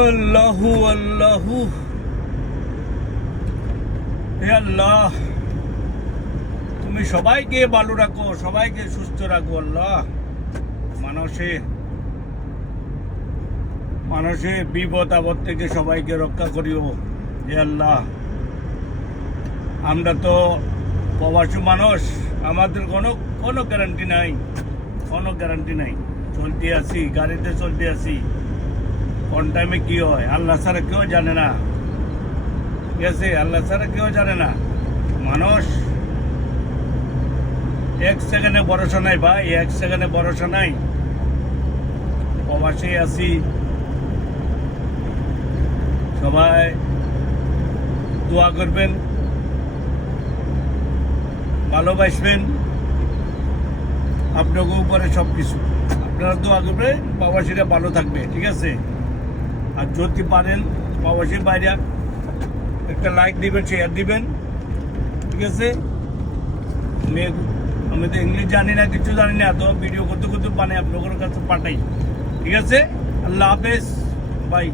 আল্লাহু আল্লাহু, হে আল্লাহ, তুমি সবাইকে ভালো রাখো, সবাইকে সুস্থ রাখো আল্লাহ। মানুষে বিপদ আপদ থেকে সবাইকে রক্ষা করিও হে আল্লাহ। আমরা তো প্রবাসী মানুষ, আমাদের কোনো গ্যারান্টি নাই, কোনো গ্যারান্টি নাই। চলতে আসি, গাড়িতে চলতে আসি, কোন টাইমে কি হয় আল্লাহ ছাড়া কেউ জানে না। ঠিক আছে, আল্লাহ ছাড়া কেউ জানে না। মানুষ এক সেকেন্ডে ভরসা নাই ভাই, এক সেকেন্ডে ভরসা নাই। প্রবাসী আছি, সবাই দোয়া করবেন, ভালোবাসবেন, আপনাকে উপরে সব কিছু। আপনারা দোয়া করবেন প্রবাসীরা ভালো থাকবে, ঠিক আছে। আর যদি পারেন প্রবাসীর বাইরে একটা লাইক দিবেন, শেয়ার দিবেন, ঠিক আছে। আমি তো ইংলিশ জানি না, কিছু জানি না, তো ভিডিও করতে করতে আপনাদের কাছে পাঠাই, ঠিক আছে। আল্লাহ হাফেজ, বাই।